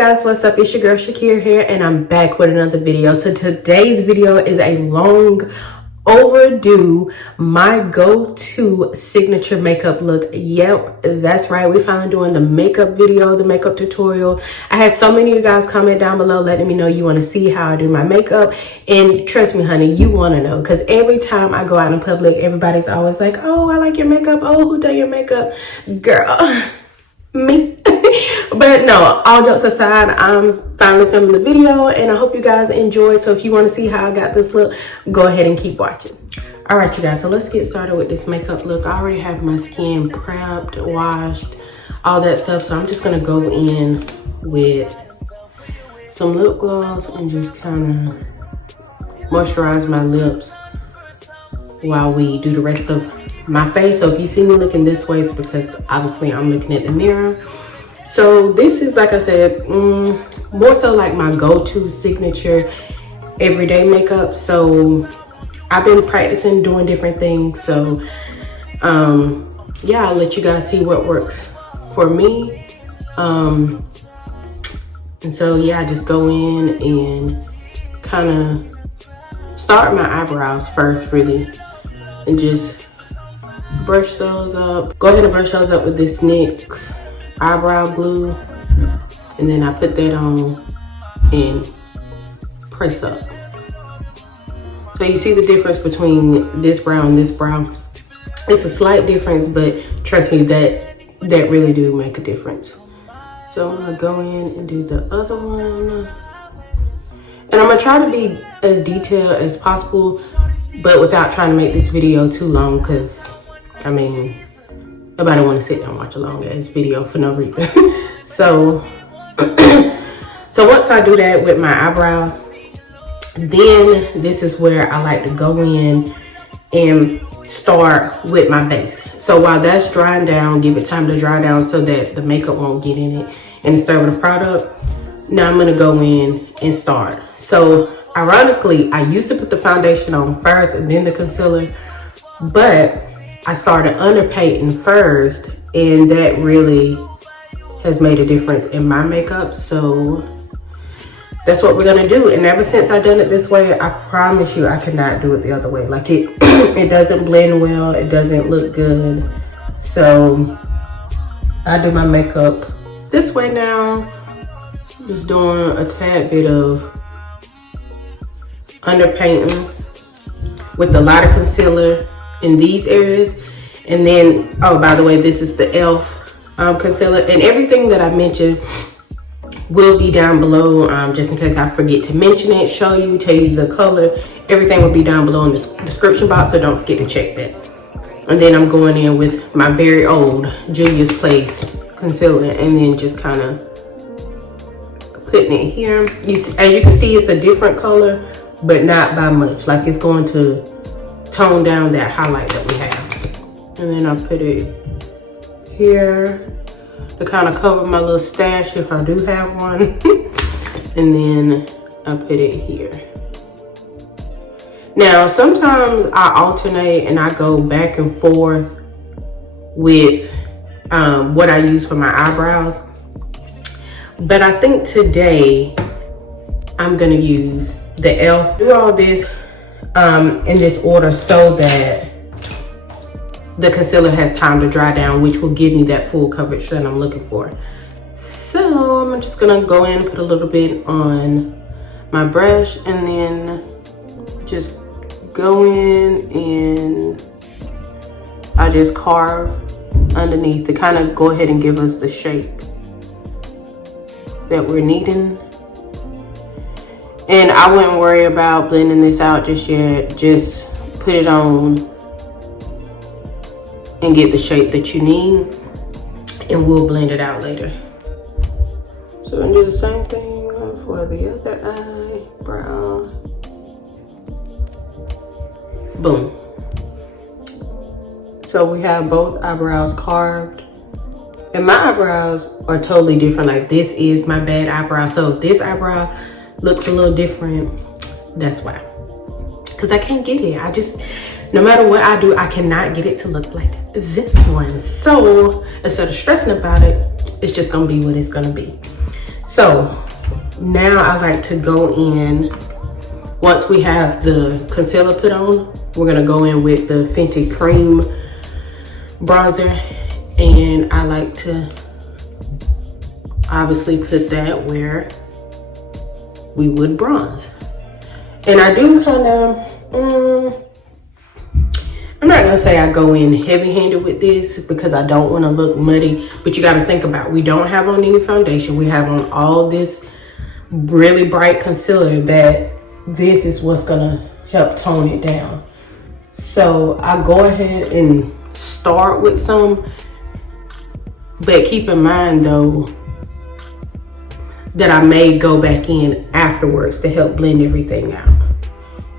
guys, what's up? It's your girl Shakira here, and I'm back with another video. So today's video is a long overdue my go-to signature makeup look. Yep, that's right, we're finally doing the makeup video, the makeup tutorial. I had so many of you guys comment down below letting me know you want to see how I do my makeup, and trust me honey, you want to know, because every time I go out in public, everybody's always like, oh, I like your makeup. Oh, who done your makeup? Girl, me. But no, all jokes aside, I'm finally filming the video and I hope you guys enjoy. So if you want to see how I got this look, go ahead and keep watching. All right, you guys, so let's get started with this makeup look. I already have my skin prepped, washed, all that stuff. So I'm just gonna go in with some lip gloss and just kind of moisturize my lips while we do the rest of my face. So if you see me looking this way, it's because obviously I'm looking at the mirror. So this is, like I said, more so like my go-to signature everyday makeup. So I've been practicing doing different things. So yeah, I'll let you guys see what works for me. And so yeah, I just go in and kind of start my eyebrows first, really, and just brush those up. Go ahead and brush those up with this NYX eyebrow glue, and then I put that on and press up. So you see the difference between this brow and this brow. It's a slight difference, but trust me, that really do make a difference. So I'm gonna go in and do the other one, and I'm gonna try to be as detailed as possible, but without trying to make this video too long, because I mean, nobody want to sit down and watch a long ass video for no reason. So once I do that with my eyebrows, then this is where I like to go in and start with my base. So while that's drying down, give it time to dry down so that the makeup won't get in it, and start with a product. Now I'm gonna go in and start. So ironically, I used to put the foundation on first and then the concealer, but I started underpainting first, and that really has made a difference in my makeup. So that's what we're gonna do. And ever since I done it this way, I promise you I cannot do it the other way. Like it doesn't blend well, it doesn't look good. So I do my makeup this way now. Just doing a tad bit of underpainting with a lot of concealer in these areas. And then, oh, by the way, this is the e.l.f. Concealer, and everything that I mentioned will be down below, just in case I forget to mention it, show you, tell you the color. Everything will be down below in the description box, so don't forget to check that. And then I'm going in with my very old Juvia's Place concealer, and then just kind of putting it here. As you can see, it's a different color, but not by much. Like, it's going to tone down that highlight that we have. And then I put it here to kind of cover my little stash if I do have one. And then I put it here. Now, sometimes I alternate and I go back and forth with what I use for my eyebrows. But I think today I'm gonna use the e.l.f. Do all this in this order so that the concealer has time to dry down, which will give me that full coverage that I'm looking for. So I'm just gonna go in and put a little bit on my brush, and then just go in and I just carve underneath to kind of go ahead and give us the shape that we're needing. And I wouldn't worry about blending this out just yet. Just put it on and get the shape that you need, and we'll blend it out later. So we're gonna do the same thing for the other eyebrow. Boom. So we have both eyebrows carved, and my eyebrows are totally different. Like, this is my bad eyebrow. So if this eyebrow looks a little different, that's why. Because I can't get it. No matter what I do, I cannot get it to look like this one. So instead of stressing about it, it's just gonna be what it's gonna be. So now I like to go in, once we have the concealer put on, we're gonna go in with the Fenty Cream bronzer, and I like to obviously put that where we would bronze. And I do kind of, I'm not gonna say I go in heavy-handed with this because I don't want to look muddy, but you got to think about, we don't have on any foundation. We have on all this really bright concealer that this is what's gonna help tone it down. So I go ahead and start with some, but keep in mind though that I may go back in afterwards to help blend everything out.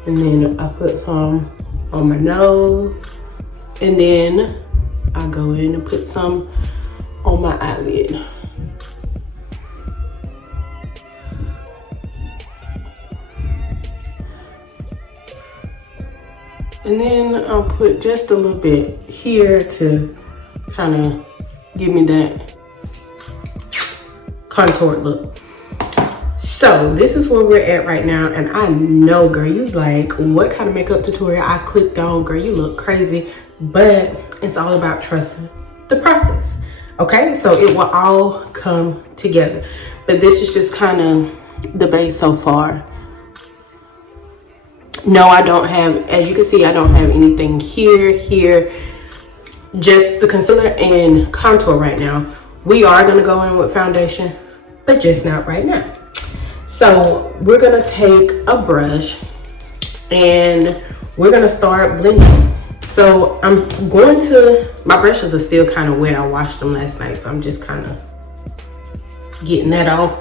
And then I put some on my nose, and then I go in and put some on my eyelid. And then I'll put just a little bit here to kind of give me that contoured look. So this is where we're at right now, and I know, girl, you like, what kind of makeup tutorial I clicked on? Girl, you look crazy, but it's all about trusting the process. Okay, so it will all come together, but this is just kind of the base so far. No, I don't have, as you can see, I don't have anything here, just the concealer and contour right now. We are gonna go in with foundation, but just not right now. So we're gonna take a brush and we're gonna start blending. So I'm going to, my brushes are still kind of wet. I washed them last night, so I'm just kind of getting that off.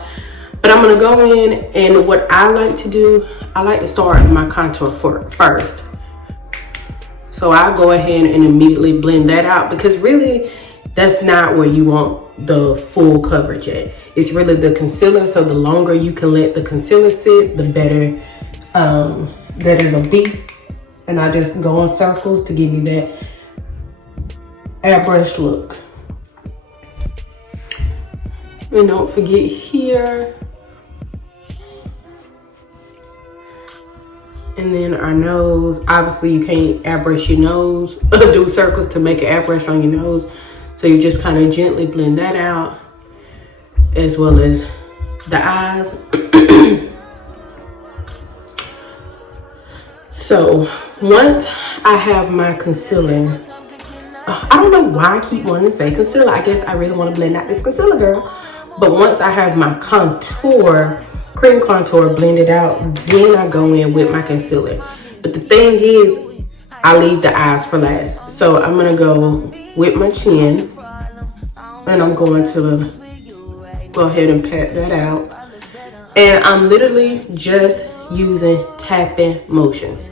But I'm gonna go in, and what I like to do, I like to start my contour first. So I'll go ahead and immediately blend that out, because really that's not where you want the full coverage at. It's really the concealer, so the longer you can let the concealer sit, the better that it'll be. And I just go in circles to give me that airbrush look. And don't forget here. And then our nose, obviously you can't airbrush your nose, do circles to make an airbrush on your nose. So you just kind of gently blend that out, as well as the eyes. So once I have my concealer, I don't know why I keep wanting to say concealer. I guess I really want to blend out this concealer, girl. But once I have my contour, cream contour blended out, then I go in with my concealer. But the thing is, I leave the eyes for last. So I'm gonna go with my chin, and I'm going to go ahead and pat that out. And I'm literally just using tapping motions.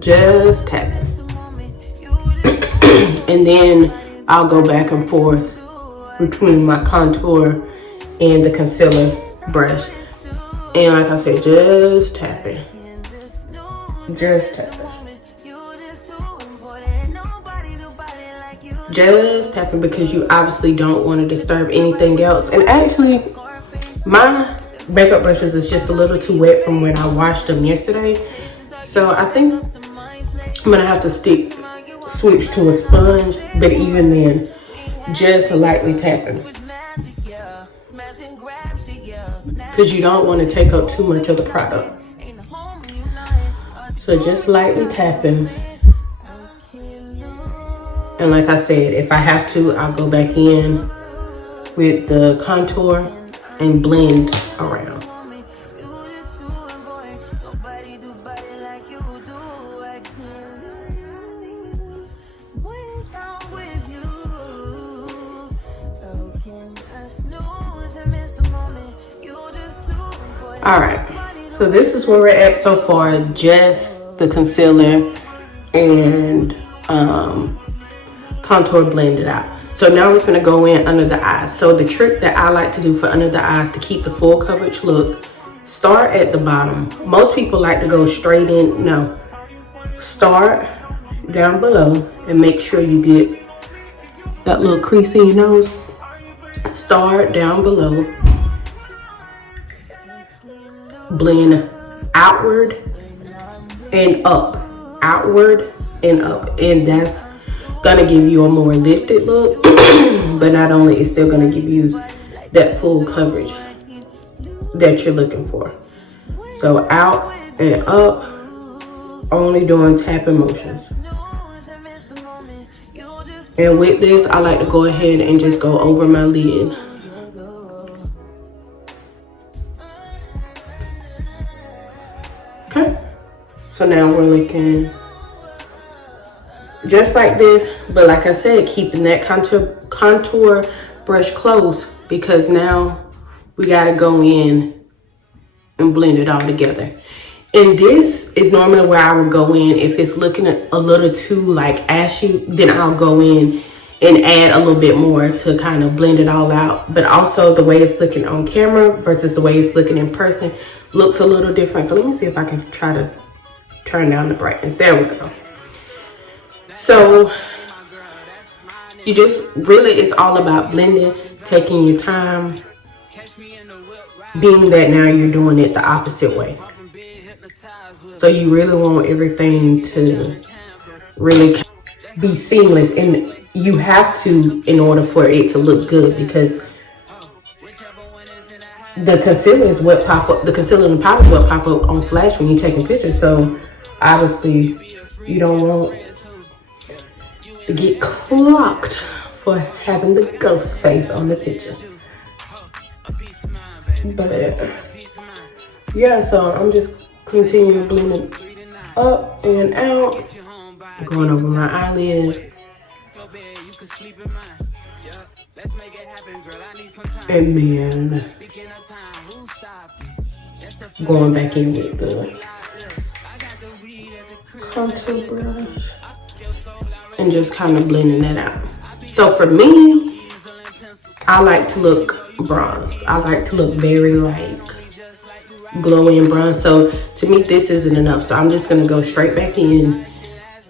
Just tapping. And then I'll go back and forth between my contour and the concealer brush. And like I said, just tapping. Just tapping. Just tapping, because you obviously don't want to disturb anything else. And actually, my makeup brushes is just a little too wet from when I washed them yesterday. So I think I'm gonna have to switch to a sponge, but even then, just lightly tapping, because you don't want to take up too much of the product. So just lightly tapping. And like I said, if I have to, I'll go back in with the contour and blend around. All right, so this is where we're at so far, just the concealer and contour blended out. So now we're gonna go in under the eyes. So the trick that I like to do for under the eyes to keep the full coverage look, start at the bottom. Most people like to go straight in. No, start down below and make sure you get that little crease in your nose, start down below, blend outward and up, outward and up, and that's gonna give you a more lifted look. But not only, it's still gonna give you that full coverage that you're looking for. So out and up, only doing tapping motions. And with this, I like to go ahead and just go over my lid. Okay, so now we're looking just like this, but like I said, keeping that contour brush close, because now we gotta go in and blend it all together. And this is normally where I would go in. If it's looking a little too like ashy, then I'll go in and add a little bit more to kind of blend it all out. But also the way it's looking on camera versus the way it's looking in person looks a little different. So let me see if I can try to turn down the brightness. There we go. So you just really, it's all about blending, taking your time, being that now you're doing it the opposite way. So you really want everything to really be seamless, and you have to in order for it to look good, because the concealer is what pop up, the concealer and the powder is what pop up on flash when you're taking pictures. So obviously you don't want to get clocked for having the ghost face on the picture. But yeah, so I'm just continuing blending up and out, going over my eyelid, and then going back in with the contour brush and just kind of blending that out. So for me, I like to look bronzed. I like to look very like glowing bronze. So to me, this isn't enough. So I'm just gonna go straight back in,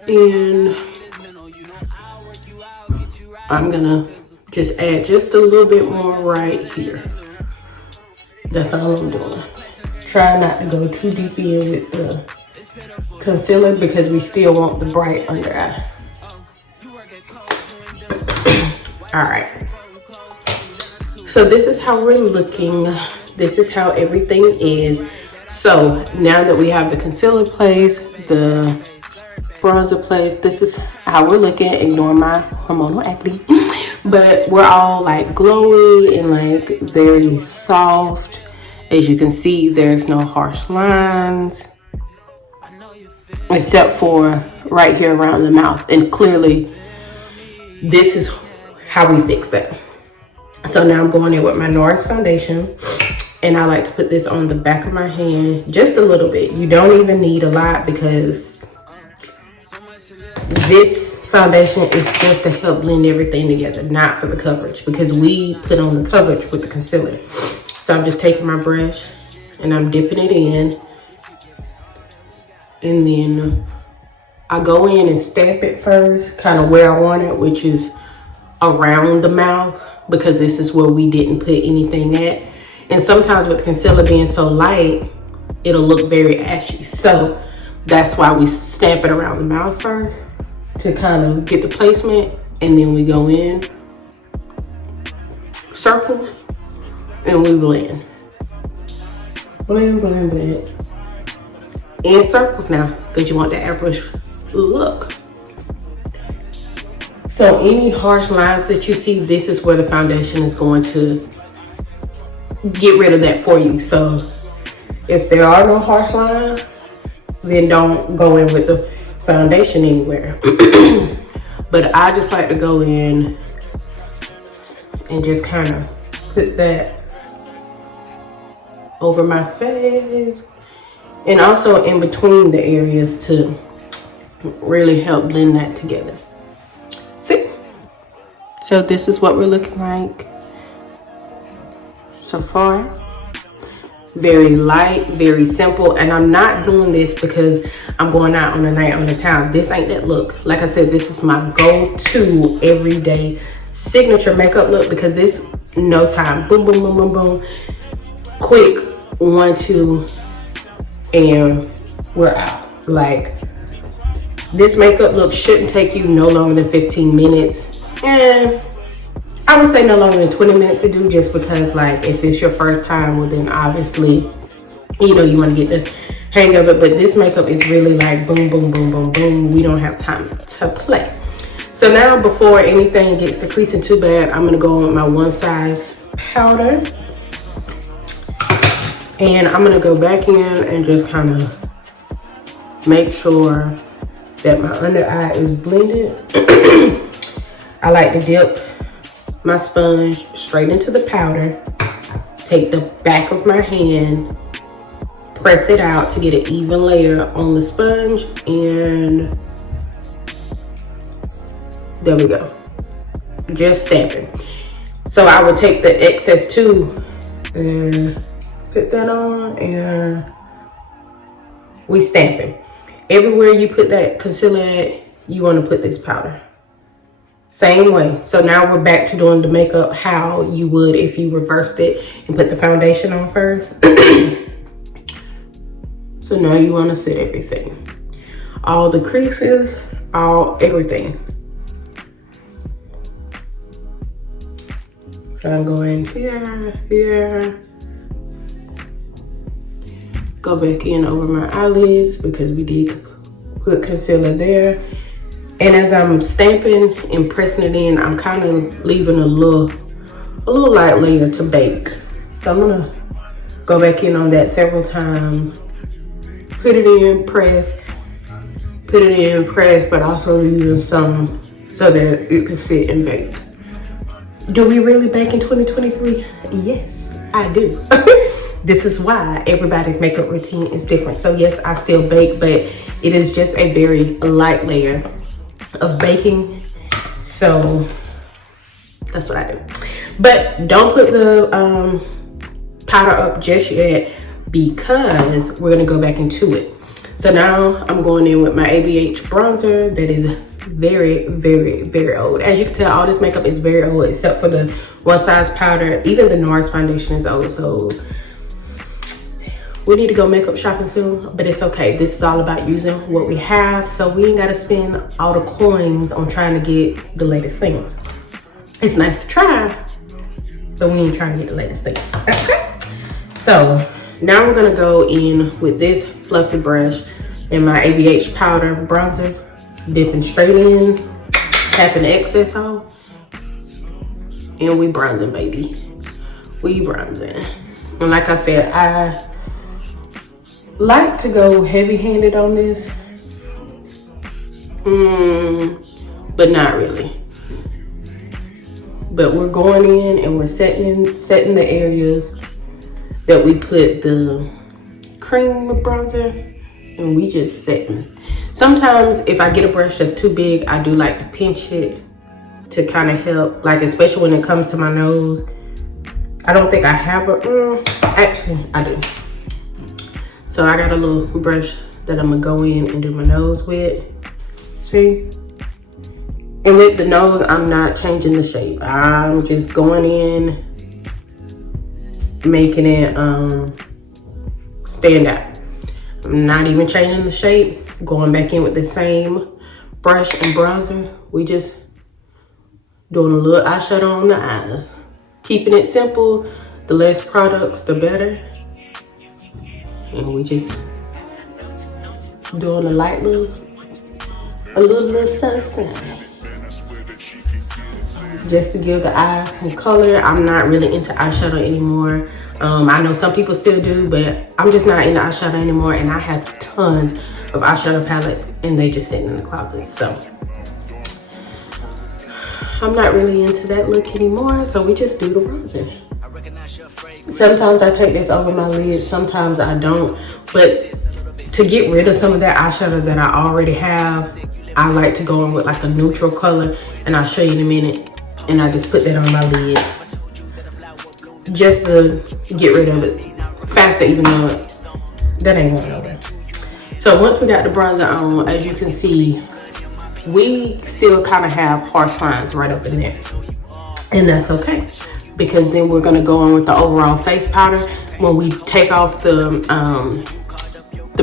and I'm gonna just add just a little bit more right here. That's all I'm doing. Try not to go too deep in with the concealer, because we still want the bright under eye. All right, so this is how we're looking. This is how everything is. So now that we have the concealer placed, the bronzer placed, this is how we're looking. Ignore my hormonal acne, but we're all like glowy and like very soft. As you can see, there's no harsh lines except for right here around the mouth, and clearly this is how we fix that. So now I'm going in with my Nars foundation, and I like to put this on the back of my hand just a little bit. You don't even need a lot, because this foundation is just to help blend everything together, not for the coverage, because we put on the coverage with the concealer. So I'm just taking my brush and I'm dipping it in, and then I go in and stamp it first, kind of where I want it, which is around the mouth, because this is where we didn't put anything at. And sometimes with the concealer being so light, it'll look very ashy. So that's why we stamp it around the mouth first to kind of get the placement, and then we go in circles and we blend. Blend, blend, blend. In circles now, because you want the airbrush look. So any harsh lines that you see, this is where the foundation is going to get rid of that for you. So if there are no harsh lines, then don't go in with the foundation anywhere. But I just like to go in and just kind of put that over my face, and also in between the areas to really help blend that together. See? So this is what we're looking like so far. Very light, very simple. And I'm not doing this because I'm going out on a night on the town. This ain't that look. Like I said, this is my go-to everyday signature makeup look, because this, no time, boom, boom, boom, boom, boom, quick, 1, 2, and we're out. Like, this makeup look shouldn't take you no longer than 15 minutes. And I would say no longer than 20 minutes to do, just because, like, if it's your first time, well, then obviously, you know, you want to get the hang of it. But this makeup is really like boom, boom, boom, boom, boom. We don't have time to play. So now, before anything gets to creasing too bad, I'm going to go on with my One Size powder. And I'm going to go back in and just kind of make sure that my under eye is blended. I like to dip my sponge straight into the powder, take the back of my hand, press it out to get an even layer on the sponge, and there we go, just stamping. So I would take the excess too and put that on, and we stamping. Everywhere you put that concealer at, you want to put this powder. Same way. So now we're back to doing the makeup how you would if you reversed it and put the foundation on first. So now you want to set everything. All the creases, everything. So I'm going here, here. Go back in over my eyelids because we did put concealer there. And as I'm stamping and pressing it in, I'm kind of leaving a little light layer to bake. So I'm gonna go back in on that several times. Put it in, press, put it in, press, but also using some so that it can sit and bake. Do we really bake in 2023? Yes, I do. This is why everybody's makeup routine is different. So yes, I still bake, but it is just a very light layer of baking. So that's what I do. But don't put the powder up just yet, because we're gonna go back into it. So now I'm going in with my ABH bronzer that is very, very, very old. As you can tell, all this makeup is very old except for the One Size powder. Even the Nars foundation is old, so we need to go makeup shopping soon, but it's okay. This is all about using what we have, so we ain't gotta spend all the coins on trying to get the latest things. It's nice to try, but we ain't trying to get the latest things. Okay. So now we're gonna go in with this fluffy brush and my ABH powder bronzer, dipping straight in, tapping the excess off, and we bronzing, baby. We bronzing. And like I said, I like to go heavy-handed on this, but not really. But we're going in and we're setting the areas that we put the cream bronzer, and we just setting. Sometimes if I get a brush that's too big, I do like to pinch it to kind of help, like especially when it comes to my nose. I don't think I have a, actually I do. So I got a little brush that I'm gonna go in and do my nose with, see? And with the nose, I'm not changing the shape. I'm just going in, making it stand out. I'm not even changing the shape, going back in with the same brush and bronzer. We just doing a little eyeshadow on the eyes. Keeping it simple, the less products, the better. And we just doing a light little sunshine. Just to give the eyes some color. I'm not really into eyeshadow anymore. I know some people still do, but I'm just not into eyeshadow anymore, and I have tons of eyeshadow palettes and they just sitting in the closet. So I'm not really into that look anymore, so we just do the bronzer. Sometimes I take this over my lids, sometimes I don't, but to get rid of some of that eyeshadow that I already have, I like to go in with like a neutral color, and I'll show you in a minute. And I just put that on my lid just to get rid of it faster, even though that ain't going nowhere. So once we got the bronzer on, as you can see, we still kind of have harsh lines right up in there. And that's okay, because then we're gonna go on with the overall face powder. When we take off the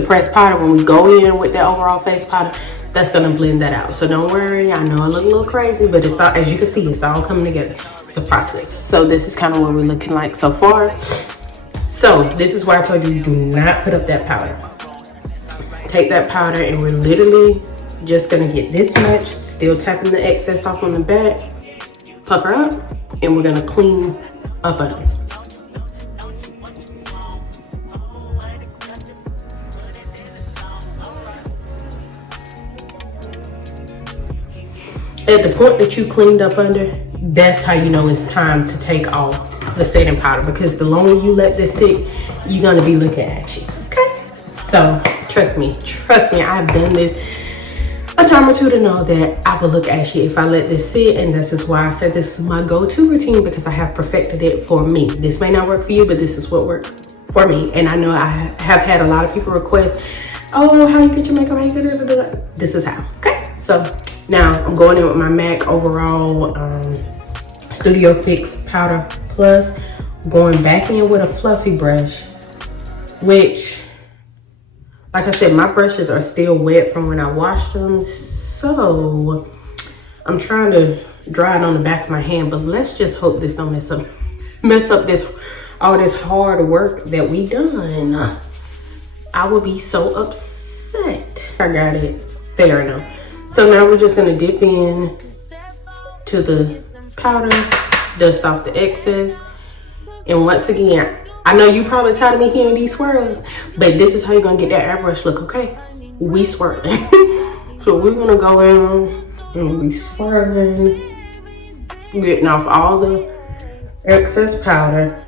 pressed powder, when we go in with the overall face powder, that's gonna blend that out. So don't worry, I know I look a little crazy, but it's all, as you can see, it's all coming together. It's a process. So this is kind of what we're looking like so far. So this is why I told you, do not put up that powder. Take that powder and we're literally just gonna get this much, still tapping the excess off on the back, pucker up, and we're gonna clean up under. At the point that you cleaned up under, that's how you know it's time to take off the setting powder, because the longer you let this sit, you're gonna be looking ashy, okay? So trust me, I've done this a time or two to know that I will look ashy if I let this sit, and this is why I said this is my go-to routine, because I have perfected it for me. This may not work for you, but this is what works for me. And I know I have had a lot of people request, oh, how you get your makeup, how you get it, this is how, okay? So now I'm going in with my MAC overall Studio Fix Powder Plus, going back in with a fluffy brush, which, like I said, my brushes are still wet from when I washed them, so I'm trying to dry it on the back of my hand, but let's just hope this don't mess up all this hard work that we done. I will be so upset. I got it, fair enough. So now we're just gonna dip in to the powder, dust off the excess, and once again, I know you probably tired of me hearing these swirls, but this is how you're gonna get that airbrush look, okay? We swirling. So we're gonna go in and we swirling, getting off all the excess powder.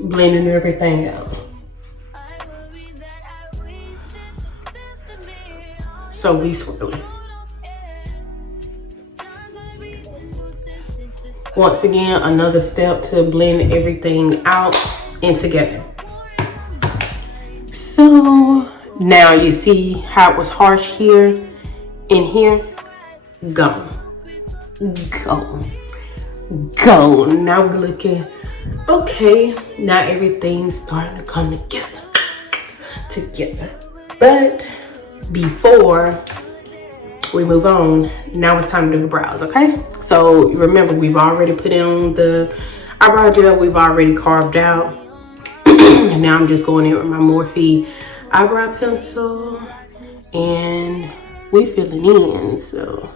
Blending everything out. So we swirling. Once again, another step to blend everything out and together. So now you see how it was harsh here and here. Go. Now we're looking okay. Now everything's starting to come together. But before we move on, now it's time to do the brows, okay? So remember, we've already put in the eyebrow gel, we've already carved out. And now I'm just going in with my Morphe eyebrow pencil and we filling in. So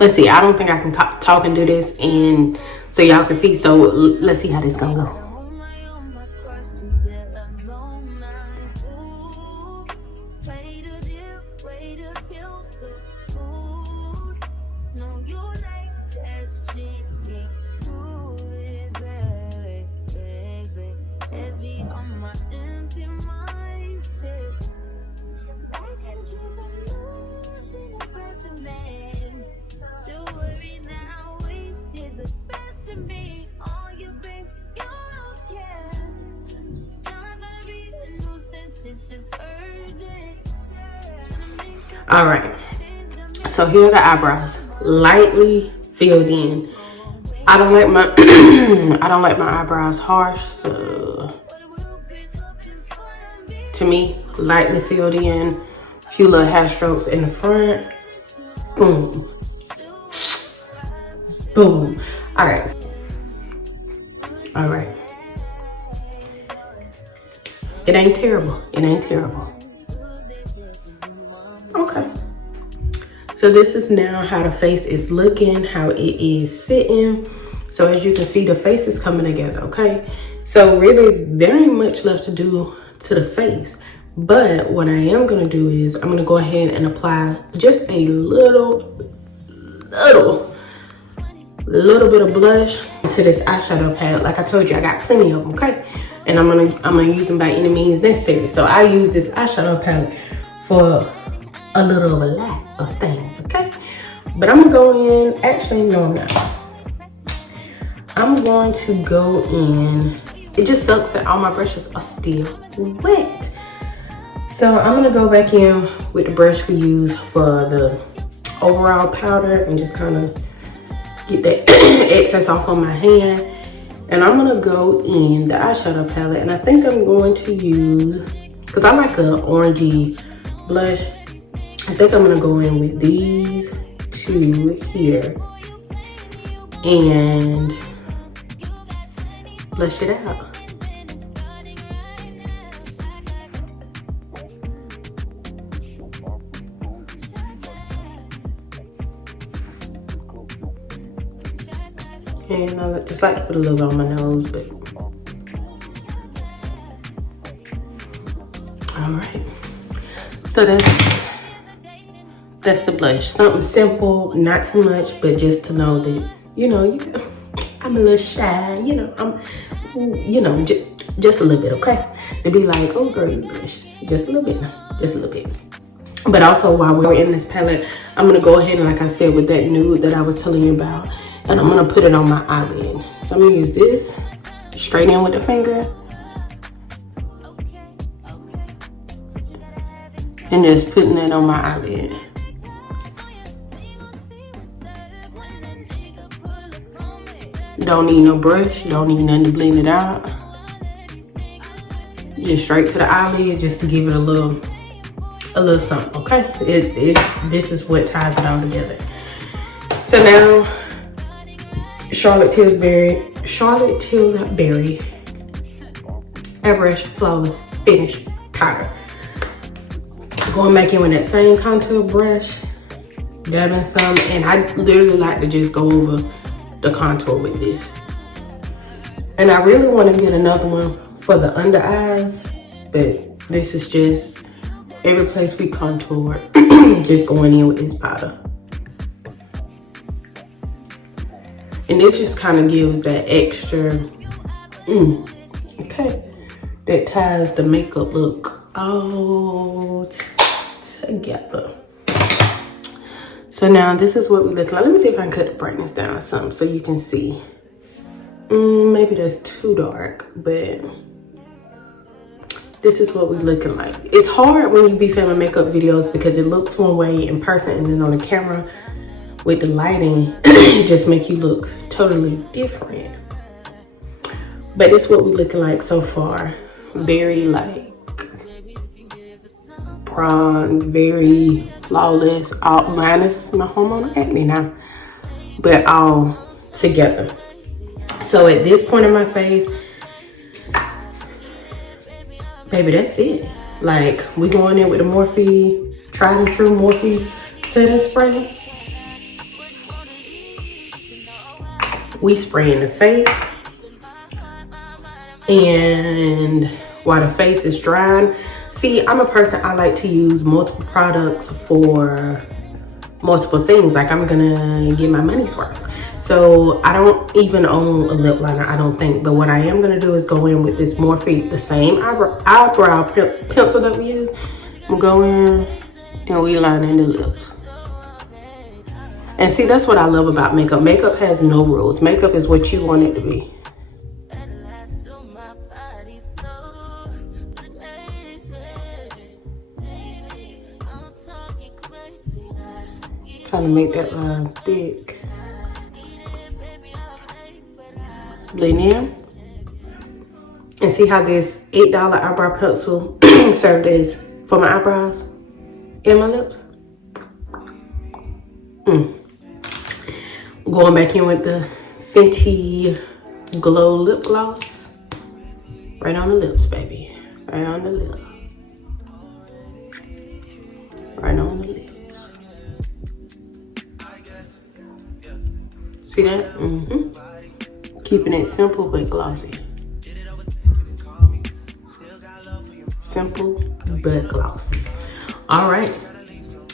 let's see, I don't think I can talk and do this and so y'all can see, so let's see how this gonna go. All right, so here are the eyebrows, lightly filled in. I don't like my I don't like my eyebrows harsh, so to me, lightly filled in, a few little hair strokes in the front. Boom, boom. All right. It ain't terrible. Okay, so this is now how the face is looking, how it is sitting. So as you can see, the face is coming together, okay? So really, there ain't much left to do to the face. But what I am gonna do is I'm gonna go ahead and apply just a little bit of blush to this eyeshadow palette. Like I told you, I got plenty of them, okay? And I'm gonna use them by any means necessary. So I use this eyeshadow palette for a little of a lot of things, okay? But I'm gonna go in, actually no I'm not. I'm going to go in, it just sucks that all my brushes are still wet. So I'm gonna go back in with the brush we use for the overall powder and just kind of get that excess off on my hand. And I'm gonna go in the eyeshadow palette, and I think I'm going to use, because I like an orangey blush, I think I'm gonna go in with these two here and blush it out. And I just like to put a little on my nose, but all right. So that's the blush. Something simple, not too much, but just to know that, you know, I'm a little shy, you know, just a little bit, okay? To be like, oh girl, you blush. Just a little bit, just a little bit. But also while we're in this palette, I'm gonna go ahead and, like I said, with that nude that I was telling you about, and I'm gonna put it on my eyelid. So I'm gonna use this straight in with the finger. And just putting it on my eyelid. Don't need no brush, don't need nothing to blend it out. Just straight to the eyelid, just to give it a little something, okay? This is what ties it all together. So now, Charlotte Tilbury Airbrush Flawless Finish Powder. Going back in with that same contour brush, dabbing some, and I literally like to just go over the contour with this. And I really want to get another one for the under eyes, but this is just every place we contour, just going in with this powder. And this just kind of gives that extra, okay, that ties the makeup look all together. So now this is what we look like. Let me see if I can cut the brightness down or something so you can see. Maybe that's too dark, but this is what we looking like. It's hard when you be filming makeup videos because it looks one way in person, and then on the camera with the lighting, it just make you look totally different. But it's what we looking like so far. Very like bronze, very flawless, all minus my hormonal acne now, but all together. So at this point in my face, baby, that's it. Like, we going in with the Morphe, tried and true Morphe setting spray. We spray in the face, and while the face is drying, see, I'm a person, I like to use multiple products for multiple things. Like, I'm gonna get my money's worth. So I don't even own a lip liner, I don't think. But what I am gonna do is go in with this Morphe, the same eyebrow pencil that we use. I'm going and we line in the lips. And see, that's what I love about makeup. Makeup has no rules. Makeup is what you want it to be. Kind of make that line thick. Blend in. And see how this $8 eyebrow pencil served as for my eyebrows and my lips? Going back in with the Fenty Glow Lip Gloss. Right on the lips, baby. Right on the lip. Right on the lips. See that? Keeping it simple but glossy. Simple but glossy. All right.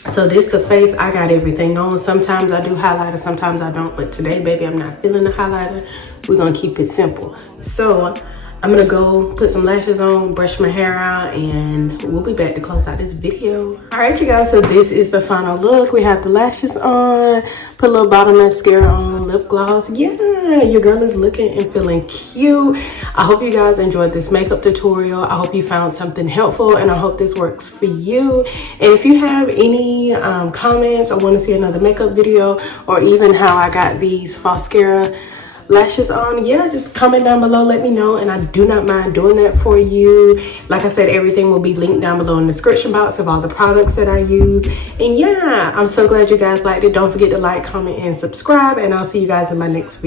So this the face. I got everything on. Sometimes I do highlighter, sometimes I don't. But today, baby, I'm not feeling the highlighter. We're gonna keep it simple. So I'm gonna go put some lashes on, brush my hair out, and we'll be back to close out this video. All right, you guys, so this is the final look. We have the lashes on, put a little bottom mascara on, lip gloss. Yeah, your girl is looking and feeling cute. I hope you guys enjoyed this makeup tutorial. I hope you found something helpful, and I hope this works for you. And if you have any comments or want to see another makeup video, or even how I got these mascara lashes on, yeah, just comment down below, let me know, and I do not mind doing that for you. Like I said, everything will be linked down below in the description box of all the products that I use. And yeah, I'm so glad you guys liked it. Don't forget to like, comment, and subscribe, and I'll see you guys in my next video.